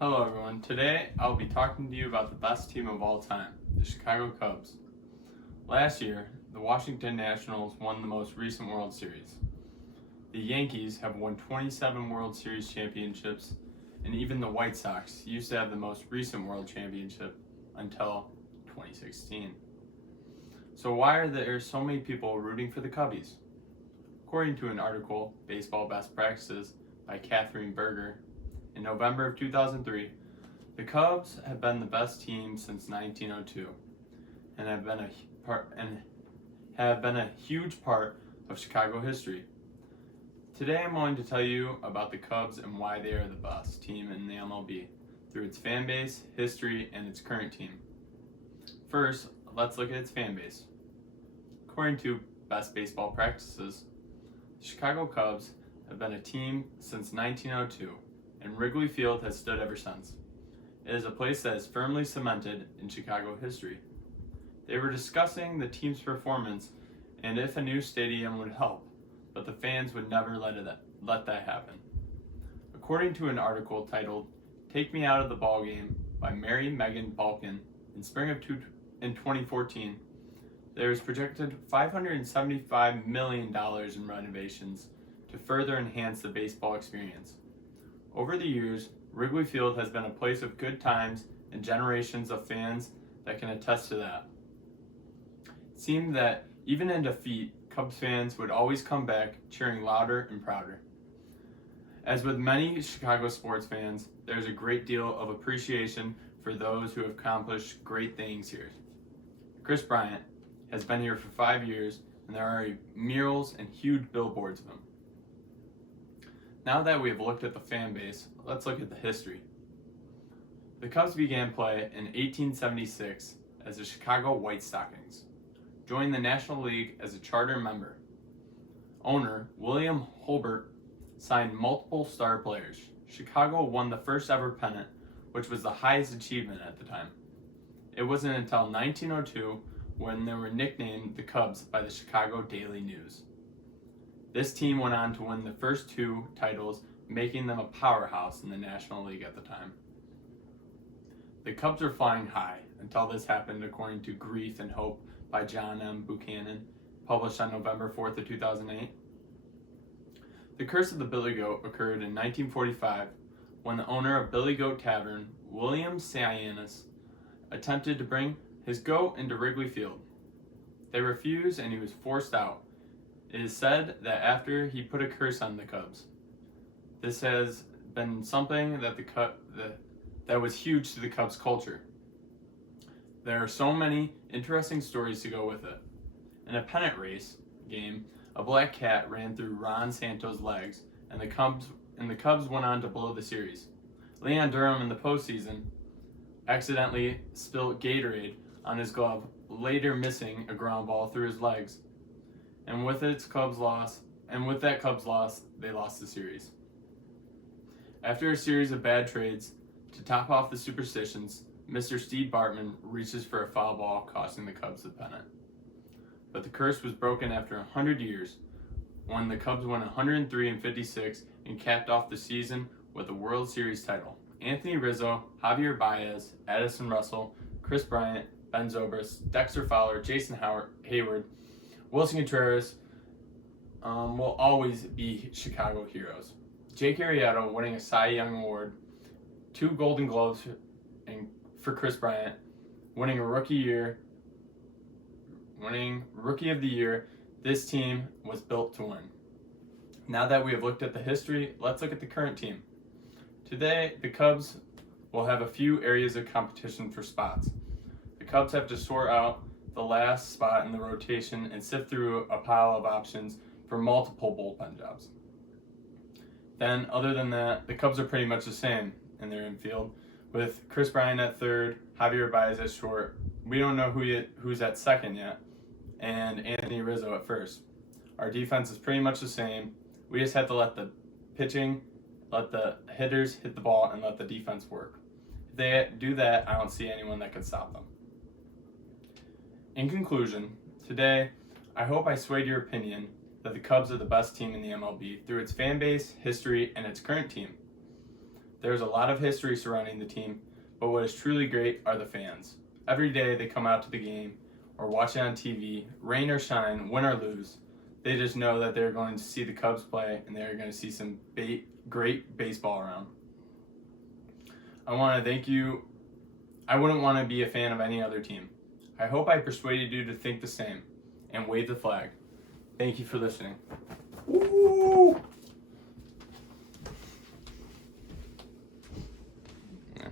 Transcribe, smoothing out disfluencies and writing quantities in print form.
Hello everyone. Today I'll be talking to you about the best team of all time, the Chicago Cubs. Last year, the Washington Nationals won the most recent World Series. The Yankees have won 27 World Series championships, and even the White Sox used to have the most recent World Championship until 2016. So why are there so many people rooting for the Cubbies? According to an article, Baseball Best Practices, by Catherine Berger, in November of 2003, the Cubs have been the best team since 1902 and have been a huge part of Chicago history. Today I'm going to tell you about the Cubs and why they are the best team in the MLB through its fan base, history, and its current team. First, let's look at its fan base. According to Best Baseball Practices, the Chicago Cubs have been a team since 1902, and Wrigley Field has stood ever since. It is a place that is firmly cemented in Chicago history. They were discussing the team's performance and if a new stadium would help, but the fans would never let that happen. According to an article titled "Take Me Out of the Ballgame" by Mary Megan Balkin in spring of 2014, there is projected $575 million in renovations to further enhance the baseball experience. Over the years, Wrigley Field has been a place of good times and generations of fans that can attest to that. It seemed that even in defeat, Cubs fans would always come back cheering louder and prouder. As with many Chicago sports fans, there's a great deal of appreciation for those who have accomplished great things here. Kris Bryant has been here for 5 years, and there are murals and huge billboards of him. Now that we have looked at the fan base, let's look at the history. The Cubs began play in 1876 as the Chicago White Stockings, joined the National League as a charter member. Owner William Holbert signed multiple star players. Chicago won the first ever pennant, which was the highest achievement at the time. It wasn't until 1902 when they were nicknamed the Cubs by the Chicago Daily News. This team went on to win the first 2 titles, making them a powerhouse in the National League at the time. The Cubs were flying high until this happened, according to Grief and Hope by John M. Buchanan, published on November 4th of 2008. The curse of the Billy Goat occurred in 1945 when the owner of Billy Goat Tavern, William Sianis, attempted to bring his goat into Wrigley Field. They refused and he was forced out. It is said that after he put a curse on the Cubs. This has been something that was huge to the Cubs culture. There are so many interesting stories to go with it. In a pennant race game, a black cat ran through Ron Santo's legs, and the Cubs went on to blow the series. Leon Durham in the postseason accidentally spilled Gatorade on his glove, later missing a ground ball through his legs. And with that Cubs loss, they lost the series. After a series of bad trades, to top off the superstitions, Mr. Steve Bartman reaches for a foul ball, costing the Cubs the pennant. But the curse was broken after 100 years, when the Cubs won 103-56 and capped off the season with a World Series title. Anthony Rizzo, Javier Baez, Addison Russell, Kris Bryant, Ben Zobrist, Dexter Fowler, Jason Hayward, Wilson Contreras will always be Chicago heroes. Jake Arrieta winning a Cy Young Award, 2 Golden Gloves for Kris Bryant, winning Rookie of the Year. This team was built to win. Now that we have looked at the history, let's look at the current team. Today, the Cubs will have a few areas of competition for spots. The Cubs have to sort out the last spot in the rotation and sift through a pile of options for multiple bullpen jobs. Then, other than that, the Cubs are pretty much the same in their infield, with Kris Bryant at third, Javier Baez at short. We don't know who's at second yet, and Anthony Rizzo at first. Our defense is pretty much the same. We just have to let the hitters hit the ball and let the defense work. If they do that, I don't see anyone that can stop them. In conclusion, today, I hope I swayed your opinion that the Cubs are the best team in the MLB through its fan base, history, and its current team. There's a lot of history surrounding the team, but what is truly great are the fans. Every day they come out to the game or watch it on TV, rain or shine, win or lose. They just know that they're going to see the Cubs play and they're going to see some great baseball around. I want to thank you. I wouldn't want to be a fan of any other team. I hope I persuaded you to think the same and wave the flag. Thank you for listening. Woo!